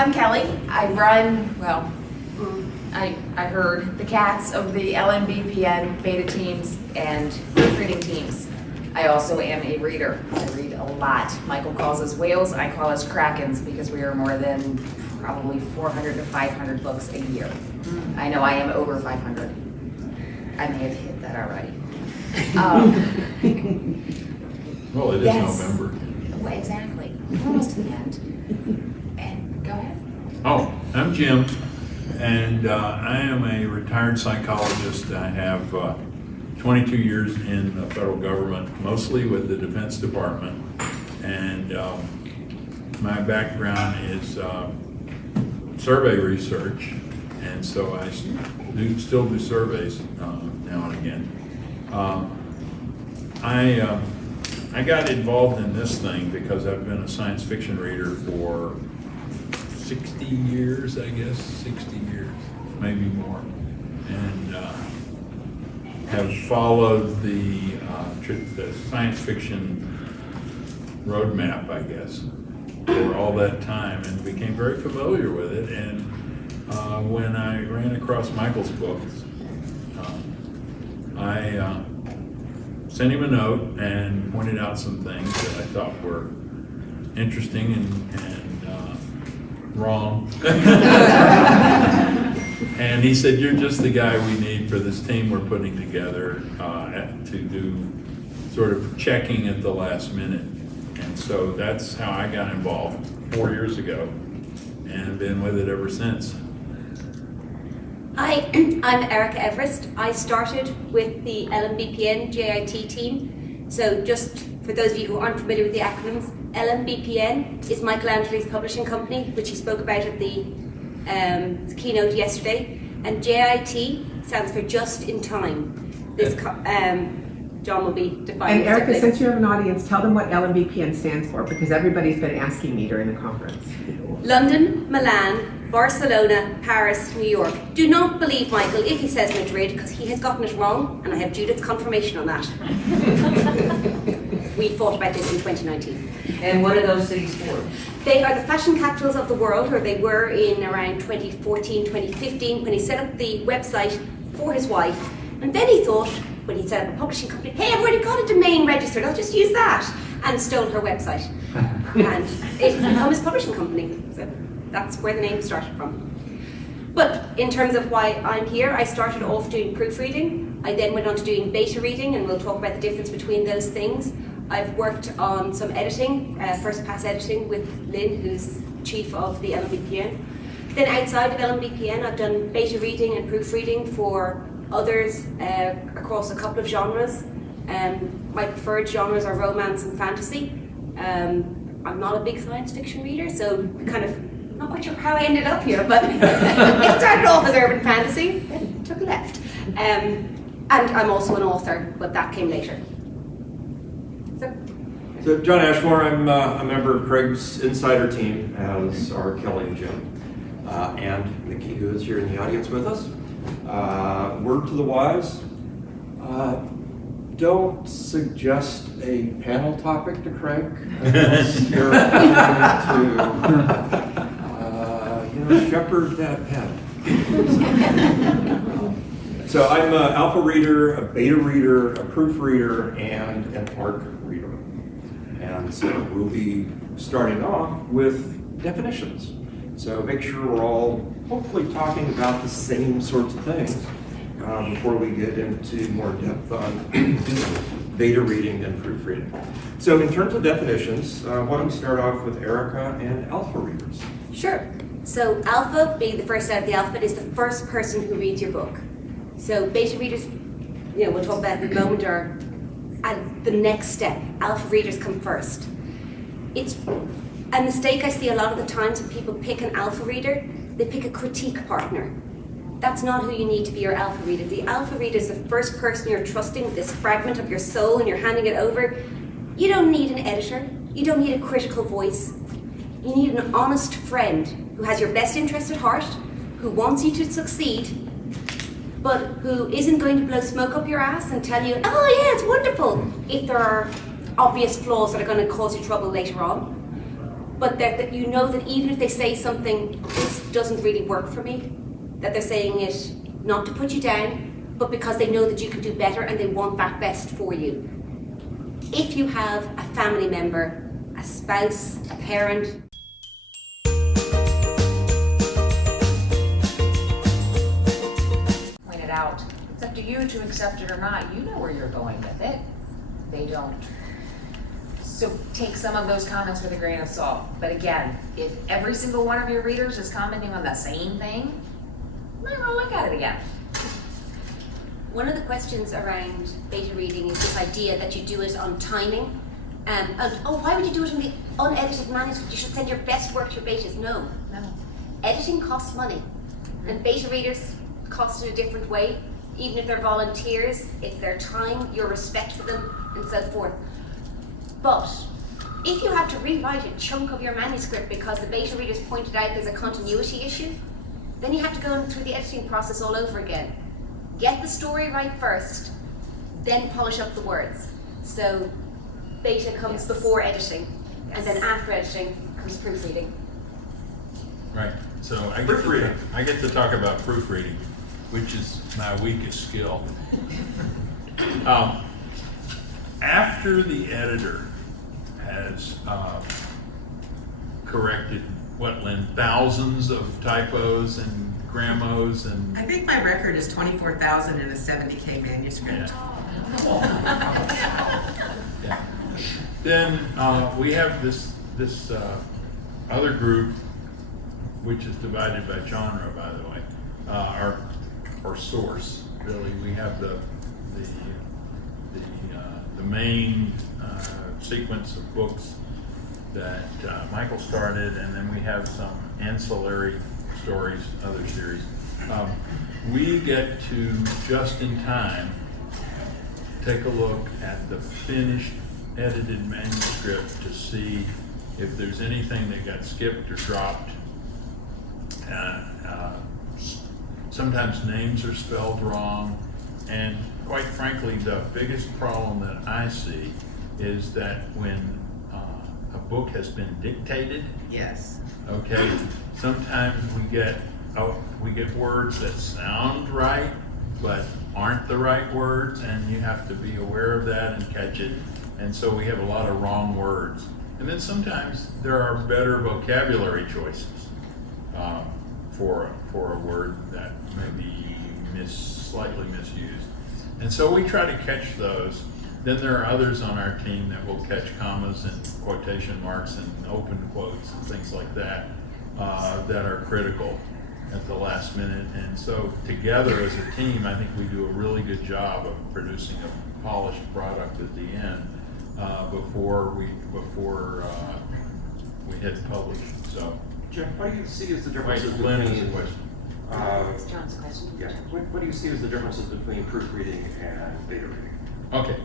I'm Kelly. I run, well, I heard the cats of the LMBPN beta teams and proofreading teams. I also am a reader. I read a lot. Michael calls us whales, I call us krakens because we are more than probably 400 to 500 books a year. I know I am over 500. I may have hit that already. Well, it is November. Well, exactly. We're almost to the end. And go ahead. Oh, I'm Jim, and I am a retired psychologist. I have 22 years in the federal government, mostly with the Defense Department, and my background is survey research, and so I still do surveys now and again. I got involved in this thing because I've been a science fiction reader for 60 years, I guess, 60 years, maybe more, and have followed the science fiction roadmap, I guess, for all that time, and became very familiar with it. And when I ran across Michael's books, I sent him a note and pointed out some things that I thought were interesting and wrong. And he said, "You're just the guy we need for this team we're putting together to do sort of checking at the last minute." And so that's how I got involved 4 years ago and been with it ever since. Hi, I'm Erika Everest. I started with the LMBPN JIT team. So just for those of you who aren't familiar with the acronyms, LMBPN is Michelangelo's publishing company, which he spoke about at the keynote yesterday. And JIT stands for Just in Time. This John will be defining. And Erika, since you have an audience, tell them what LMBPN stands for, because everybody's been asking me during the conference. London, Milan, Barcelona, Paris, New York. Do not believe Michael if he says Madrid, because he has gotten it wrong, and I have Judith's confirmation on that. We thought about this in 2019. And what are those cities for? They are the fashion capitals of the world, or they were in around 2014, 2015, when he set up the website for his wife. And then he thought, when he set up a publishing company, hey, I've already got a domain registered, I'll just use that, and stole her website. And it has become his publishing company. So that's where the name started from. But in terms of why I'm here, I started off doing proofreading. I then went on to doing beta reading, and we'll talk about the difference between those things. I've worked on some editing, first pass editing with Glynn, who's chief of the LMBPN. Then outside of LMBPN, I've done beta reading and proofreading for others across a couple of genres. My preferred genres are romance and fantasy. I'm not a big science fiction reader, so kind of not quite sure how I ended up here, but it started off as urban fantasy, then took a left. And I'm also an author, but that came later. So John Ashmore, I'm a member of Craig's insider team, as are Kelly and Jim, and Nikki, who is here in the audience with us. Word to the wise, don't suggest a panel topic to Craig unless you're going to shepherd that panel. So I'm an alpha reader, a beta reader, a proofreader, and an ARC reader. And so we'll be starting off with definitions. So make sure we're all hopefully talking about the same sorts of things before we get into more depth on beta reading and proofreading. So in terms of definitions, why don't we start off with Erika and alpha readers? Sure. So alpha, being the first out of the alphabet, is the first person who reads your book. So beta readers, we'll talk about in a moment, are at the next step. Alpha readers come first. It's a mistake I see a lot of the times when people pick an alpha reader, they pick a critique partner. That's not who you need to be your alpha reader. The alpha reader is the first person you're trusting with this fragment of your soul and you're handing it over. You don't need an editor. You don't need a critical voice. You need an honest friend who has your best interest at heart, who wants you to succeed, but who isn't going to blow smoke up your ass and tell you, oh yeah, it's wonderful, if there are obvious flaws that are going to cause you trouble later on. but that you know that even if they say something, this doesn't really work for me, that they're saying it not to put you down, but because they know that you can do better and they want that best for you. If you have a family member, a spouse, a parent, Pointed out, it's up to you to accept it or not. You know where you're going with it. They don't. So take some of those comments with a grain of salt. But again, if every single one of your readers is commenting on the same thing, you might want to look at it again. one of the questions around beta reading is this idea that you do it on timing. Why would you do it in the unedited manuscript? You should send your best work to your betas. No. Editing costs money, and beta readers cost in a different way. Even if they're volunteers, it's their time, your respect for them, and so forth. But if you have to rewrite a chunk of your manuscript because the beta readers pointed out there's a continuity issue, then you have to go through the editing process all over again. Get the story right first, then polish up the words. So beta comes before editing, and then after editing comes proofreading. Right. So Proofreading. I get to talk about proofreading, which is my weakest skill. After the editor has corrected, Lynn, thousands of typos and grammos and... I think my record is 24,000 in a 70K manuscript. Yeah. Then we have this other group, which is divided by genre, by the way, or source. Really, we have the main sequence of books that Michael started, and then we have some ancillary stories, other series. We get to, just in time, take a look at the finished edited manuscript to see if there's anything that got skipped or dropped. Sometimes names are spelled wrong, and quite frankly, the biggest problem that I see is that when a book has been dictated, Yes. okay, sometimes we get words that sound right but aren't the right words, and you have to be aware of that and catch it. And so we have a lot of wrong words. And then sometimes there are better vocabulary choices for a word that may be slightly misused. And so we try to catch those. Then there are others on our team that will catch commas and quotation marks and open quotes and things like that that are critical at the last minute. And so together as a team, I think we do a really good job of producing a polished product at the end before we hit publish. So, Jeff, what do you see as the differences Glynn has a between? question. It's John's question. Yeah. What do you see as the differences between proofreading and beta reading? Okay.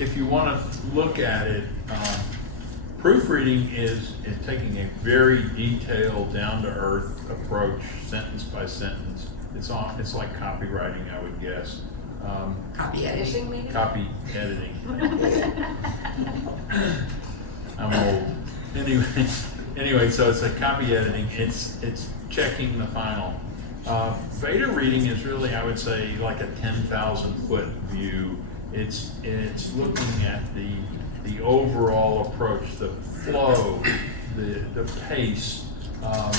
If you want to look at it, proofreading is taking a very detailed, down-to-earth approach, sentence by sentence. It's like copywriting, I would guess. Copy editing, maybe? Copy editing. I'm old. Anyway, so it's like copy editing. It's checking the final. Beta reading is really, I would say, like a 10,000-foot view. It's looking at the overall approach, the flow, the pace, The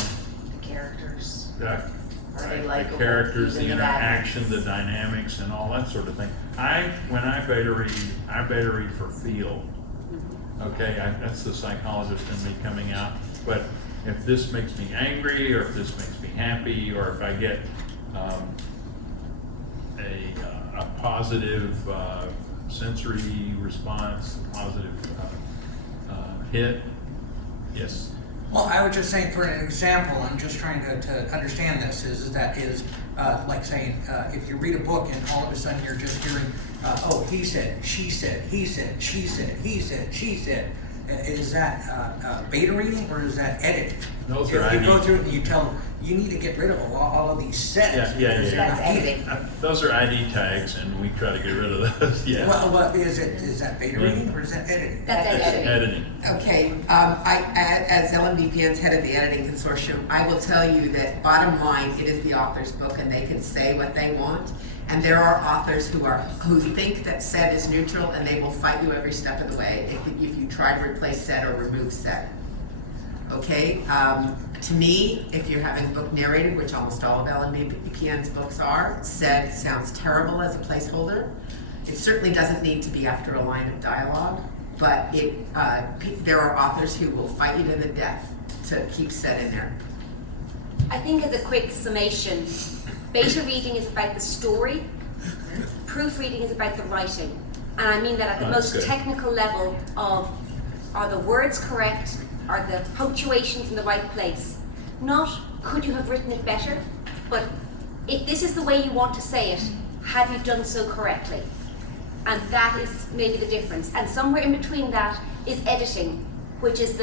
characters. Are they the likable? characters, the Even the bad interaction, ones? the dynamics, and all that sort of thing. When I beta read for feel. Okay, that's the psychologist in me coming out. But if this makes me angry, or if this makes me happy, or if I get a positive sensory response, positive hit, yes. Well, I was just saying, for an example, I'm just trying to understand this, is like saying, if you read a book and all of a sudden you're just hearing, he said, she said, he said, she said, he said, she said. Is that beta reading or is that editing? Those If are you go ID. through it and you you need to get rid of all of these settings. Yeah. because they're That's not needed. editing. Those are ID tags, and we try to get rid of those, yeah. Well, is that beta reading or is that editing? That's editing. Editing. Okay, as LMBPN's head of the editing consortium, I will tell you that bottom line, it is the author's book and they can say what they want. And there are authors who think that set is neutral and they will fight you every step of the way if you try to replace set or remove set. Okay, to me, if you're having book narrated, which almost all of LMBPN's books are, set sounds terrible as a placeholder. It certainly doesn't need to be after a line of dialogue, but there are authors who will fight you to the death to keep set in there. I think as a quick summation, beta reading is about the story, proofreading is about the writing. And I mean that at the That's most good. technical level of, are the words correct? Are the punctuations in the right place? Not, could you have written it better? But if this is the way you want to say it, have you done so correctly? And that is maybe the difference. And somewhere in between that is editing, which is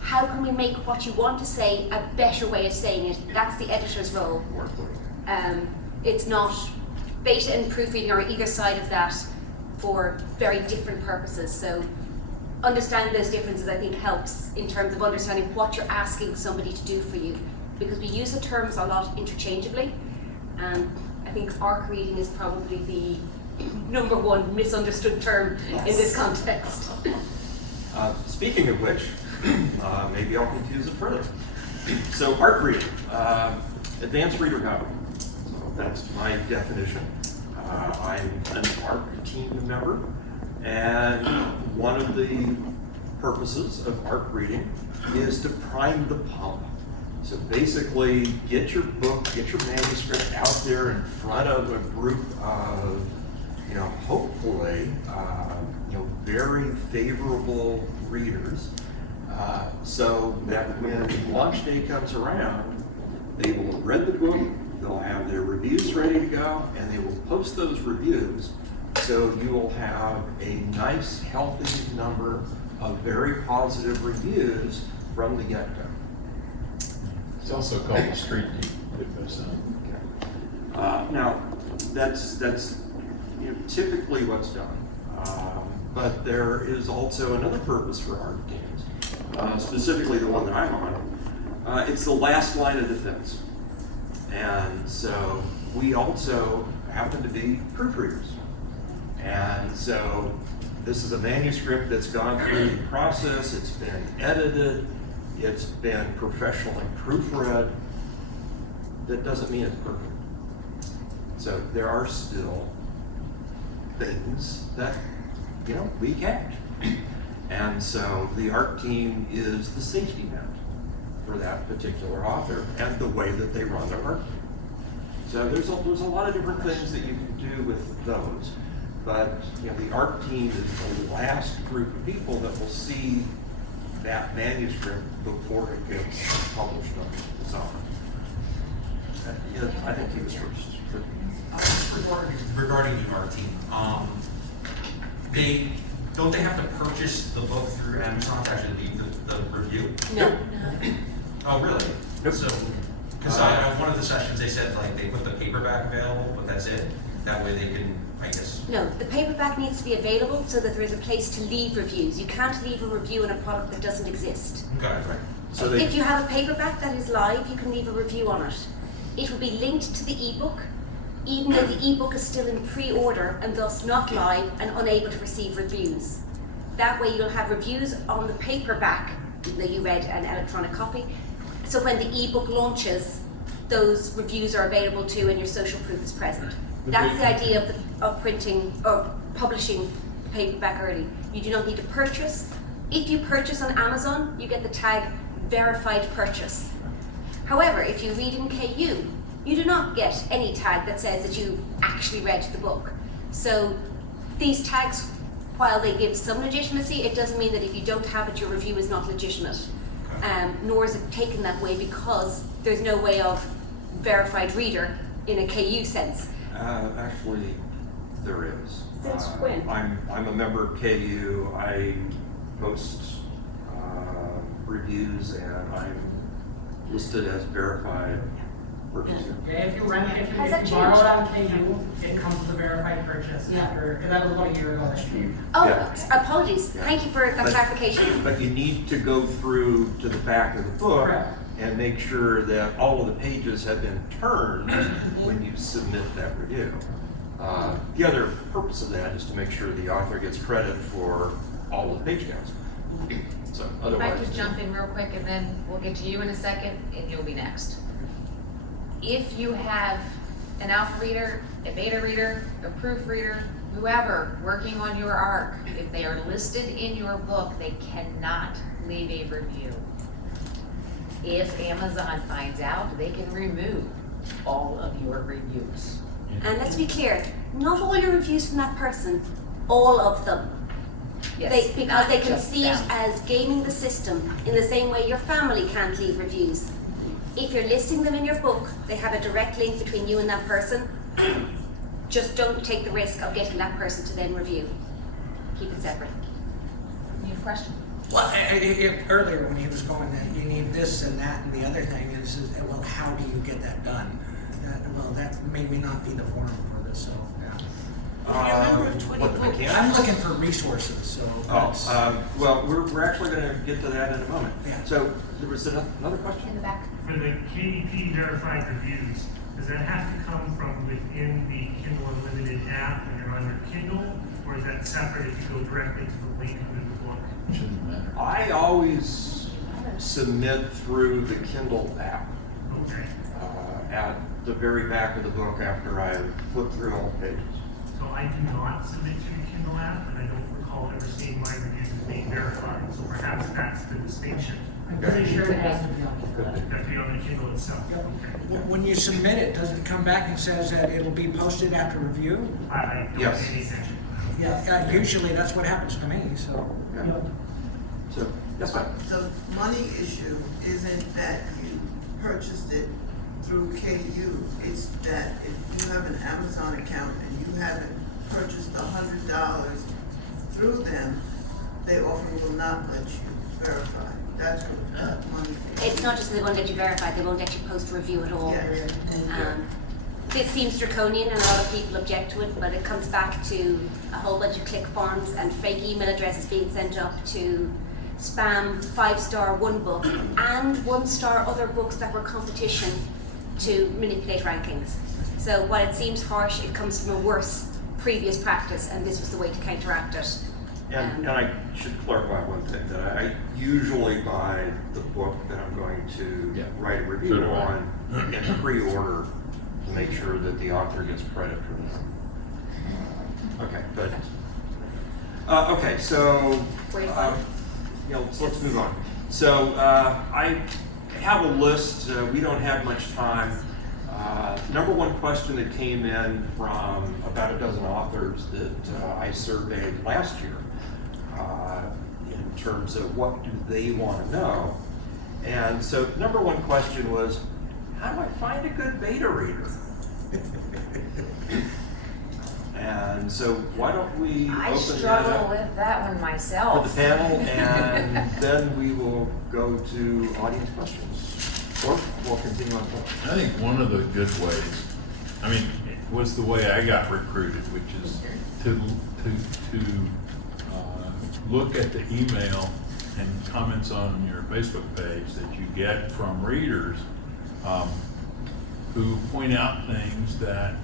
how can we make what you want to say a better way of saying it? That's the editor's role. It's not, beta and proofreading are either side of that for very different purposes. So understanding those differences, I think, helps in terms of understanding what you're asking somebody to do for you, because we use the terms a lot interchangeably, and I think arc reading is probably the number one misunderstood term in this context. Speaking of which, maybe I'll confuse it further. So ARC reading, advanced reader guide. So that's my definition. I'm an ARC team member, and one of the purposes of ARC reading is to prime the pump. So basically, get your book, get your manuscript out there in front of a group of, hopefully, very favorable readers, so that when launch day comes around, they will have read the book, they'll have their reviews ready to go, and they will post those reviews. So you will have a nice, healthy number of very positive reviews from the get-go. It's also called the street team. Now, that's typically what's done. But there is also another purpose for ARC teams, specifically the one that I'm on. It's the last line of defense. And so we also happen to be proofreaders. And so this is a manuscript that's gone through the process, it's been edited, it's been professionally proofread. That doesn't mean it's perfect. So there are still things that, we catch. And so the ARC team is the safety net for that particular author and the way that they run their ARC team. So there's a lot of different things that you can do with those. But the ARC team is the last group of people that will see that manuscript before it gets published on Amazon. I think he was first. Regarding the ARC team, they have to purchase the book through Amazon to actually leave the review? No. Oh, really? Yep. So, because on one of the sessions they said they put the paperback available, but that's it. That way they can, I guess. No, the paperback needs to be available so that there is a place to leave reviews. You can't leave a review on a product that doesn't exist. Okay, right. So If you have a paperback that is live, you can leave a review on it. It will be linked to the ebook, even though the ebook is still in pre-order and thus not live and unable to receive reviews. That way you'll have reviews on the paperback, even though you read an electronic copy. So when the ebook launches, those reviews are available too and your social proof is present. That's the idea of printing or publishing the paperback early. You do not need to purchase. If you purchase on Amazon, you get the tag verified purchase. However, if you read in KU, you do not get any tag that says that you actually read the book. So these tags, while they give some legitimacy, it doesn't mean that if you don't have it, your review is not legitimate. Nor is it taken that way because there's no way of verified reader in a KU sense. Actually, there is. Since when? I'm a member of KU. I post reviews, and I'm listed as verified purchaser. Yeah, if you rent, if Has that you borrow it changed? on KU, it comes with a verified purchase after, because that was about a year ago. Oh, Yeah. apologies. Thank you for that But- clarification. But you need to go through to the back of the book Correct. and make sure that all of the pages have been turned when you submit that review. The other purpose of that is to make sure the author gets credit for all of the page counts. So If I otherwise. could jump in real quick and then we'll get to you in a second and you'll be next. If you have an alpha reader, a beta reader, a proofreader, whoever working on your ARC, if they are listed in your book, they cannot leave a review. If Amazon finds out, they can remove all of your reviews. And let's be clear, not all your reviews from that person, all of them. Yes, Because not they can just see it them. as gaming the system in the same way your family can't leave reviews. If you're listing them in your book, they have a direct link between you and that person. Just don't take the risk of getting that person to then review. Keep it separate. You have a question? Well, earlier when he was going, you need this and that and the other thing, and says, well, how do you get that done? Well, that may not be the forum for this, so, yeah. What the mechanics? I'm looking for resources, so that's. Well, we're actually going to get to that in a moment. Yeah. So there was another question? In the back. For the KDP verified reviews, does that have to come from within the Kindle Unlimited app when you're on your Kindle, or is that separate if you go directly to the link in the book? Shouldn't matter. I always submit through the Kindle app Okay. at the very back of the book after I flip through all the pages. So I do not submit to the Kindle app, and I don't recall ever seeing my reviews as being verified, so perhaps that's the distinction. I'm pretty sure it has to be on the It has to be on the Kindle itself. Yep. Okay. When you submit it, does it come back and says that it'll be posted after review? I don't Yes. pay any attention. Yeah, usually that's what happens to me, so. Yeah. So, yes, ma'am. The money issue isn't that you purchased it through KU, it's that if you have an Amazon account and you haven't purchased $100 through them, they often will not let you verify. That's what the money is. It's not just that they won't let you verify, they won't let you post a review at all. Yes. This seems draconian and a lot of people object to it, but it comes back to a whole bunch of click farms and fake email addresses being sent up to spam 5-star one book and 1-star other books that were competition to manipulate rankings. So while it seems harsh, it comes from a worse previous practice, and this was the way to counteract it. And I should clarify one thing, that I usually buy the book that I'm going to Yeah. write a So review do I. on in pre-order to make sure that the author gets credit for that. Okay, good. Okay, so, Wait, let's move on. So, I have a list, we don't have much time. Number one question that came in from about a dozen authors that I surveyed last year in terms of what do they want to know. And so number one question was, how do I find a good beta reader? And so why don't we I open that struggle up with that one for myself. the panel, and then we will go to audience questions. Or we'll continue on. I think one of the good ways, I mean, it was the way I got recruited, which is to look at the email and comments on your Facebook page that you get from readers who point out things that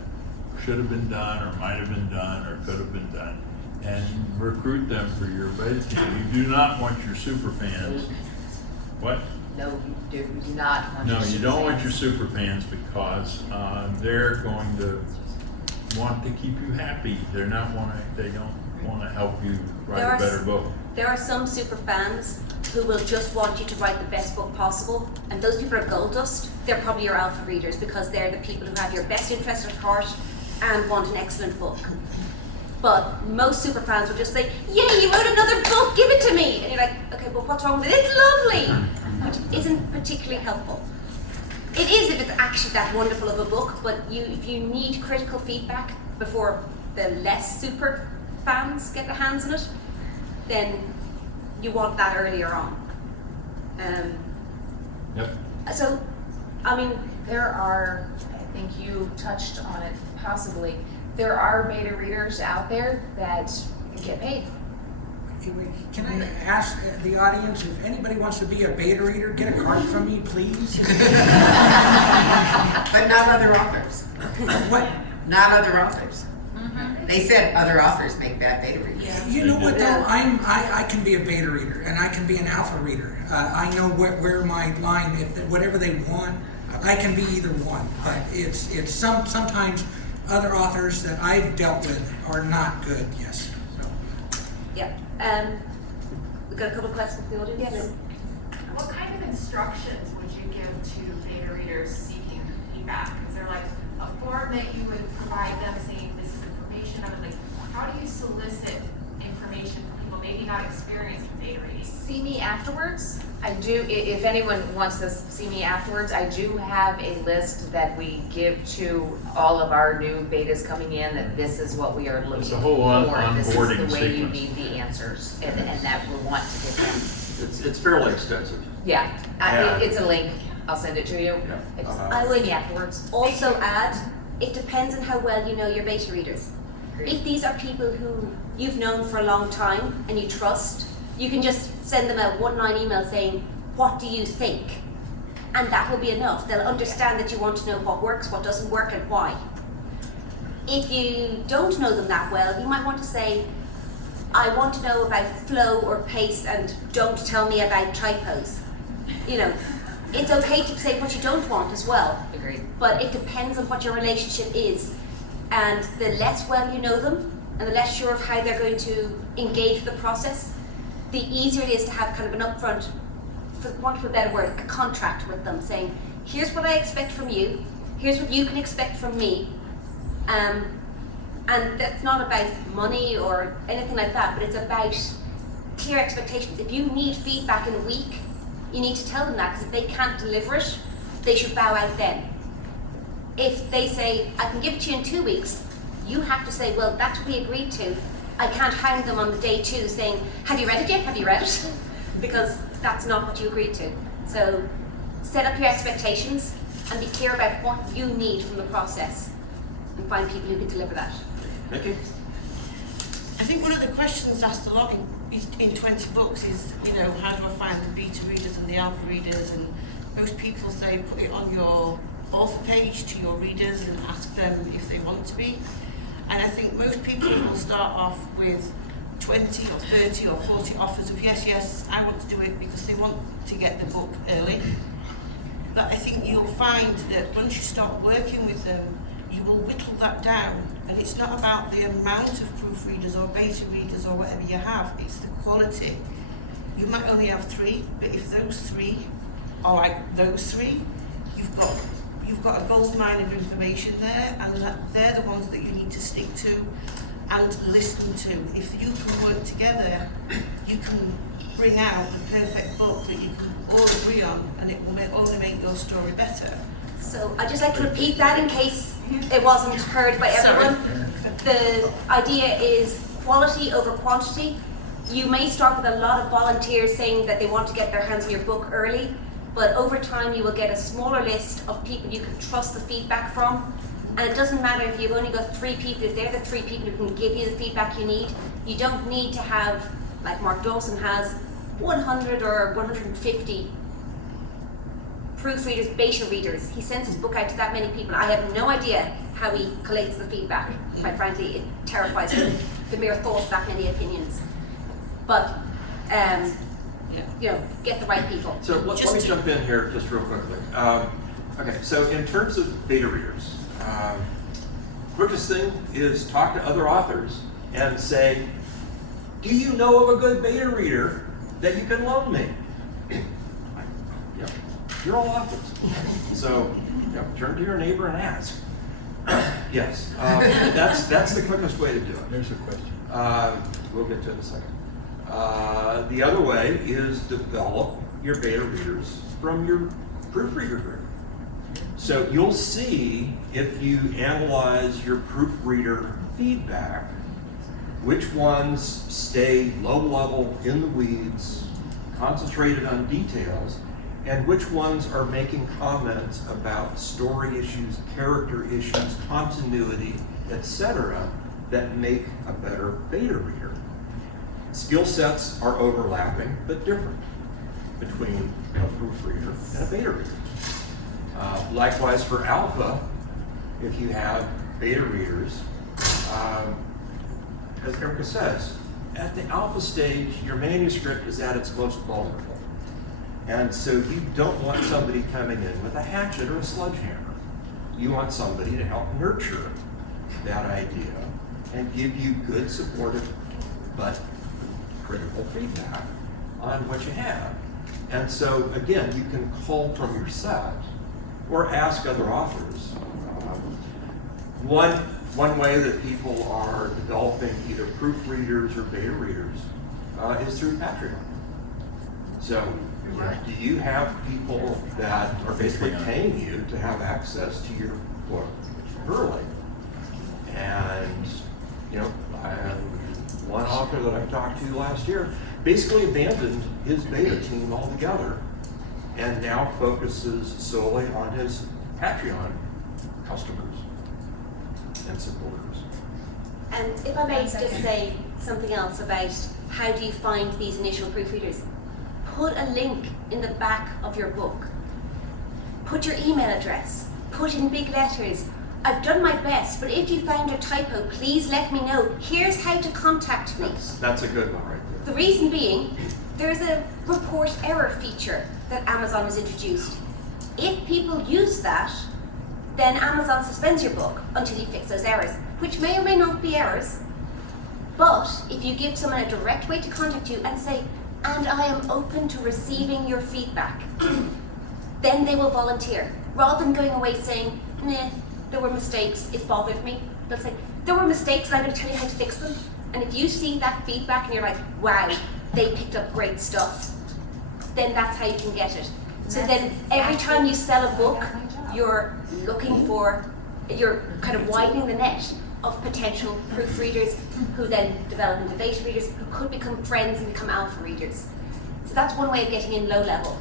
should have been done or might have been done or could have been done, and recruit them for your beta team. You do not want your super fans. What? No, you do not want No, your you super don't want fans. your super fans because they're going to want to keep you happy. They don't want to help you write a better book. There are some super fans who will just want you to write the best book possible, and those people are gold dust. They're probably your alpha readers because they're the people who have your best interest at heart and want an excellent book. But most super fans will just say, "Yay, you wrote another book, give it to me!" And you're like, "Okay, well, what's wrong with it? It's lovely!" Which isn't particularly helpful. It is if it's actually that wonderful of a book, but if you need critical feedback before the less super fans get their hands on it, then you want that earlier on. Yep. So, I mean, There are, I think you touched on it possibly, there are beta readers out there that get paid. Can I ask the audience, if anybody wants to be a beta reader, get a card from me, please? But not other authors. What? Not other authors. They said other authors make bad beta readers. You know what though, I can be a beta reader and I can be an alpha reader. I know where my line, whatever they want, I can be either one. But it's sometimes other authors that I've dealt with are not good, yes. So. yeah. We've got a couple of questions from the audience. Yes. What kind of instructions would you give to beta readers seeking feedback? Is there like a form that you would provide them saying this is information? I mean, like, how do you solicit information from people maybe not experienced with beta reading? See me afterwards. I do, if anyone wants to see me afterwards, I do have a list that we give to all of our new betas coming in, that this is what we are looking It's for. a whole onboarding This is the way you sequence. need the answers, and that we want to give them. It's fairly extensive. Yeah, Yeah. it's a link. I'll send it to you. I See would me afterwards. also add, it depends on how well you know your beta readers. Great. If these are people who you've known for a long time and you trust, you can just send them a one-line email saying, what do you think? And that will be enough. They'll understand that you want to know what works, what doesn't work, and why. If you don't know them that well, you might want to say, I want to know about flow or pace, and don't tell me about typos. You know, it's okay to say what you don't want as well. Agreed. But it depends on what your relationship is. And the less well you know them, and the less sure of how they're going to engage with the process, the easier it is to have kind of an upfront, for want of a better word, a contract with them, saying, here's what I expect from you, here's what you can expect from me. And that's not about money or anything like that, but it's about clear expectations. If you need feedback in a week, you need to tell them that, because if they can't deliver it, they should bow out then. If they say, I can give it to you in 2 weeks, you have to say, well, that's what we agreed to. I can't hound them on the day 2 saying, have you read it yet? Have you read it? Because that's not what you agreed to. So set up your expectations and be clear about what you need from the process, and find people who can deliver that. Thank you. I think one of the questions asked a lot in 20Books is, you know, how do I find the beta readers and the alpha readers? And most people say put it on your author page to your readers and ask them if they want to be. And I think most people will start off with 20 or 30 or 40 offers of yes, I want to do it, because they want to get the book early. But I think you'll find that once you start working with them, you will whittle that down. And it's not about the amount of proofreaders or beta readers or whatever you have, it's the quality. You might only have 3, but if those 3 are like those 3, you've got a gold mine of information there, and they're the ones that you need to stick to and listen to. If you can work together, you can bring out the perfect book that you can all agree on, and it will only make your story better. So I'd just like to repeat that in case it wasn't heard by everyone. The idea is quality over quantity. You may start with a lot of volunteers saying that they want to get their hands on your book early, but over time you will get a smaller list of people you can trust the feedback from. And it doesn't matter if you've only got 3 people, if they're the 3 people who can give you the feedback you need. You don't need to have, like Mark Dawson has, 100 or 150 proofreaders, beta readers. He sends his book out to that many people. I have no idea how he collates the feedback. Quite frankly, it terrifies me, the mere thought of that many opinions. But, you know, get the right people. So let me jump in here just real quickly. Okay, so in terms of beta readers, quickest thing is talk to other authors and say, do you know of a good beta reader that you can loan me? Yep, you're all authors. So turn to your neighbor and ask. Yes, that's the quickest way to do it. There's a question. We'll get to it in a second. The other way is develop your beta readers from your proofreader group. So you'll see, if you analyze your proofreader feedback, which ones stay low level, in the weeds, concentrated on details, and which ones are making comments about story issues, character issues, continuity, etc., that make a better beta reader. Skill sets are overlapping but different between a proofreader and a beta reader. Likewise for alpha, if you have beta readers, as Erika says, at the alpha stage, your manuscript is at its most vulnerable. And so you don't want somebody coming in with a hatchet or a sledgehammer. You want somebody to help nurture that idea and give you good, supportive, but critical feedback on what you have. And so, again, you can cull from your set or ask other authors. One way that people are developing either proofreaders or beta readers is through Patreon. So, do you have people that are basically paying you to have access to your book early? And, one author that I talked to last year basically abandoned his beta team altogether and now focuses solely on his Patreon customers and supporters. And if I may just say something else about how do you find these initial proofreaders, put a link in the back of your book. Put your email address. Put in big letters. I've done my best, but if you found a typo, please let me know. Here's how to contact me. That's a good one right there. The reason being, there's a report error feature that Amazon has introduced. If people use that, then Amazon suspends your book until you fix those errors, which may or may not be errors. But if you give someone a direct way to contact you and say, and I am open to receiving your feedback, then they will volunteer. Rather than going away saying, nah, there were mistakes, it bothered me. They'll say, there were mistakes and I'm going to tell you how to fix them. And if you see that feedback and you're like, wow, they picked up great stuff, then that's how you can get it. So then every time you sell a book, you're kind of widening the net of potential proofreaders who then develop into beta readers who could become friends and become alpha readers. So that's one way of getting in low level.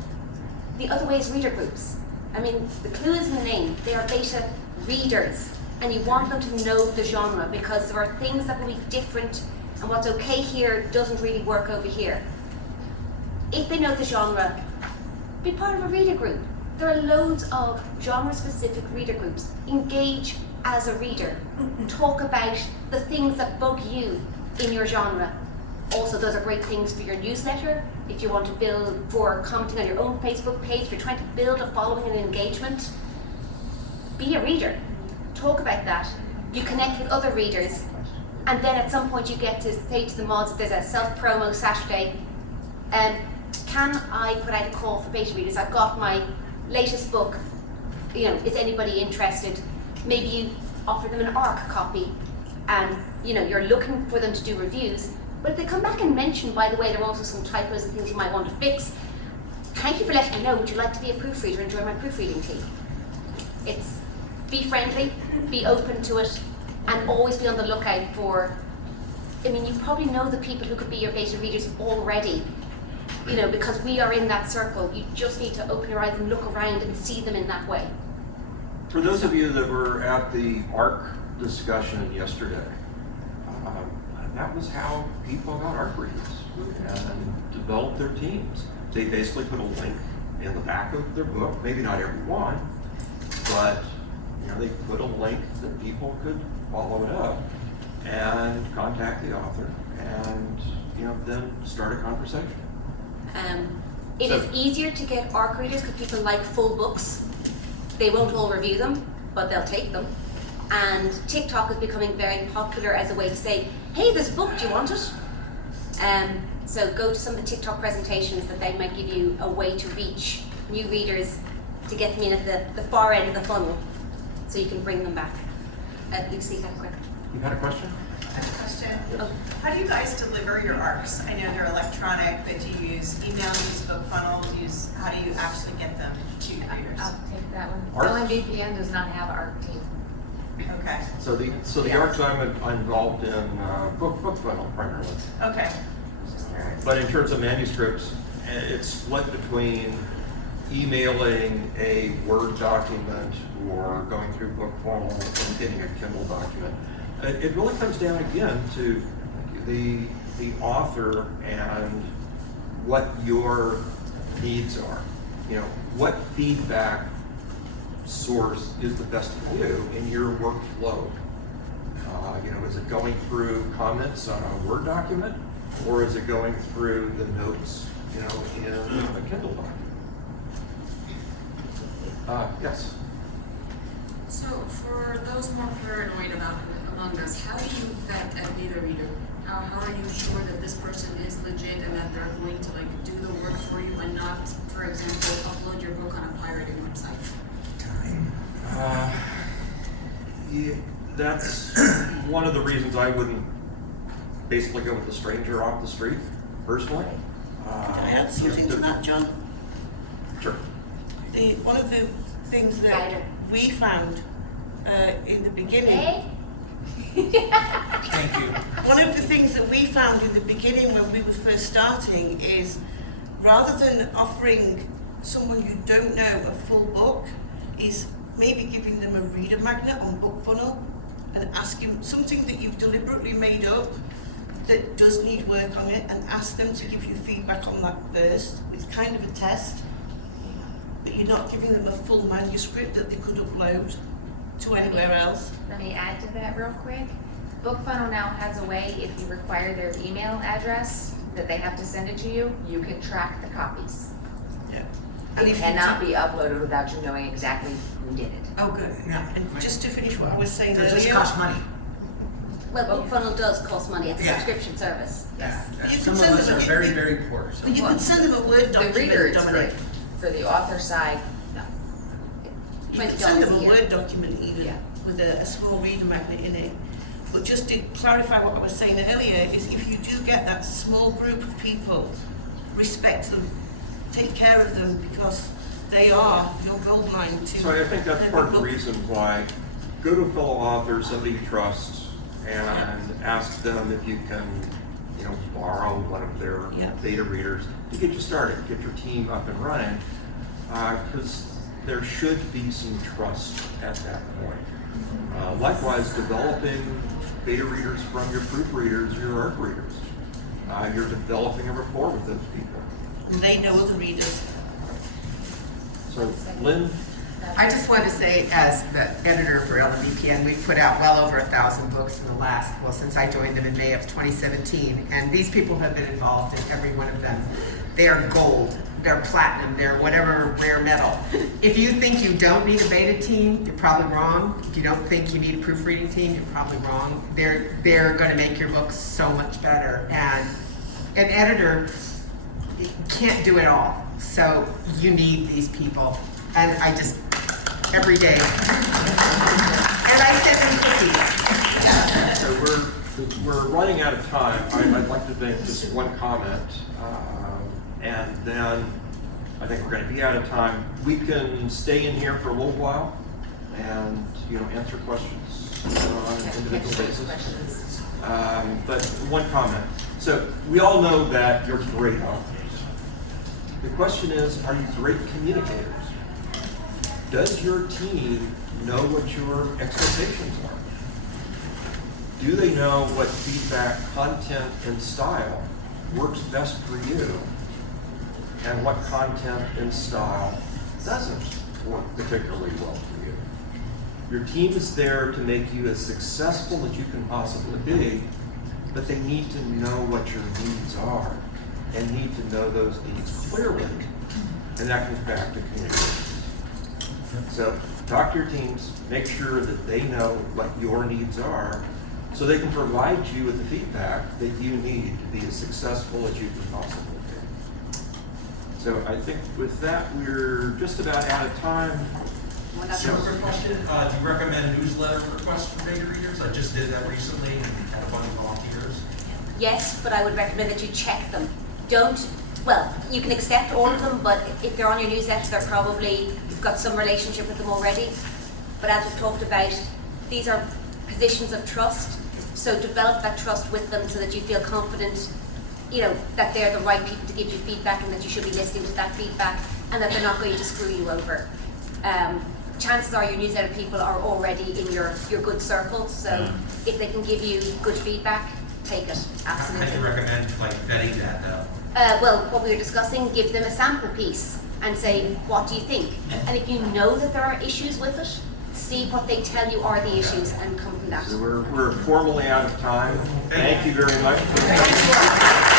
The other way is reader groups. I mean, the clue is in the name. They are beta readers, and you want them to know the genre because there are things that will be different, and what's okay here doesn't really work over here. If they know the genre, be part of a reader group. There are loads of genre-specific reader groups. Engage as a reader. Talk about the things that bug you in your genre. Also, those are great things for your newsletter. If you want to build for commenting on your own Facebook page, if you're trying to build a following and engagement, be a reader. Talk about that. You connect with other readers, and then at some point you get to say to the mods, if there's a self-promo Saturday, can I put out a call for beta readers? I've got my latest book, is anybody interested? Maybe you offer them an ARC copy and you're looking for them to do reviews, but if they come back and mention, by the way, there are also some typos and things you might want to fix, thank you for letting me know, would you like to be a proofreader and join my proofreading team? It's be friendly, be open to it, and always be on the lookout for, you probably know the people who could be your beta readers already, because we are in that circle. You just need to open your eyes and look around and see them in that way. For those of you that were at the ARC discussion yesterday, that was how people got ARC readers and developed their teams. They basically put a link in the back of their book, maybe not every one, but they put a link that people could follow it up and contact the author and then start a conversation. It is easier to get ARC readers because people like full books. They won't all review them, but they'll take them. And TikTok is becoming very popular as a way to say, hey, there's a book, do you want it? So go to some of the TikTok presentations that they might give you a way to reach new readers to get them in at the far end of the funnel so you can bring them back. Lucy had a question. You had a question? I have a question. Yes. How do you guys deliver your ARCs? I know they're electronic, but do you use email, use book funnels, how do you actually get them to readers? I'll take that one. ARC? LMBPN does not have ARC team. Okay. So the ARCs I'm involved in book funnel primarily. Okay. But in terms of manuscripts, it's split between emailing a Word document or going through book funnel and getting a Kindle document. It really comes down again to the author and what your needs are. You know, what feedback source is the best for you in your workflow? You know, is it going through comments on a Word document, or is it going through the notes, you know, in a Kindle document? Yes. So for those more paranoid among us, how do you vet a beta reader? How are you sure that this person is legit and that they're going to like do the work for you and not, for example, upload your book on a pirated website? Yeah, that's one of the reasons I wouldn't basically go with a stranger off the street, personally. Can I add something to that, John? Sure. One of the things that we found in the beginning. Thank you. One of the things that we found in the beginning when we were first starting is rather than offering someone you don't know a full book, is maybe giving them a reader magnet on BookFunnel and asking something that you've deliberately made up that does need work on it, and ask them to give you feedback on that first. It's kind of a test, but you're not giving them a full manuscript that they could upload to anywhere else. Let me add to that real quick. BookFunnel now has a way, if you require their email address, that they have to send it to you, you can track the copies. Yeah. It cannot be uploaded without you knowing exactly who did it. Oh, good. Yeah. And just to finish what I was saying earlier. Does this cost money? Well, BookFunnel does cost money. It's a Yeah. subscription service. Yeah. You Some can of send us them are a- very, very poor. So. You can send them a Word The document, reader, it's Dominic. free. For the author side, no. You can send them $20 a a year. Word document even, Yeah. with a small reader magnet in it. But just to clarify what I was saying earlier, is if you do get that small group of people, respect them, take care of them, because they are your gold mine to. So I think that's part of the reason why go to a fellow author, somebody you trust, and ask them if you can, you know, borrow one of their beta readers to get you started, get your team up and running, because there should be some trust at that point. Likewise, developing beta readers from your proofreaders, your ARC readers. You're developing a rapport with those people. And they know other readers. So, Glynn? I just wanted to say, as the editor for LMBPN, we've put out well over 1,000 books in the last, well, since I joined them in May of 2017, and these people have been involved in every one of them. They are gold, they're platinum, they're whatever rare metal. If you think you don't need a beta team, you're probably wrong. If you don't think you need a proofreading team, you're probably wrong. They're going to make your books so much better. And an editor can't do it all, so you need these people. And I just, every day. And I send them cookies. So we're running out of time. I'd like to make just one comment, and then I think we're going to be out of time. We can stay in here for a little while and, you know, answer questions on an individual basis. But one comment. So we all know that you're great authors. The question is, are you great communicators? Does your team know what your expectations are? Do they know what feedback, content, and style works best for you, and what content and style doesn't work particularly well for you? Your team is there to make you as successful as you can possibly be, but they need to know what your needs are and need to know those needs clearly, and that comes back to communication. So talk to your teams, make sure that they know what your needs are, so they can provide you with the feedback that you need to be as successful as you can possibly be. So I think with that, we're just about out of time. One quick question. Do you recommend newsletter requests for beta readers? I just did that recently and had a bunch of volunteers. Yes, but I would recommend that you check them. Well, you can accept all of them, but if they're on your newsletter, they're probably, you've got some relationship with them already. But as we've talked about, these are positions of trust, so develop that trust with them so that you feel confident, you know, that they're the right people to give you feedback and that you should be listening to that feedback. and that they're not going to screw you over. Chances are your newsletter people are already in your good circle, so if they can give you good feedback, take it, absolutely. How do you recommend like vetting that though? Well, what we were discussing, give them a sample piece and say, what do you think? And if you know that there are issues with it, see what they tell you are the issues and come from that. So we're formally out of time. Thank you very much. Thank you.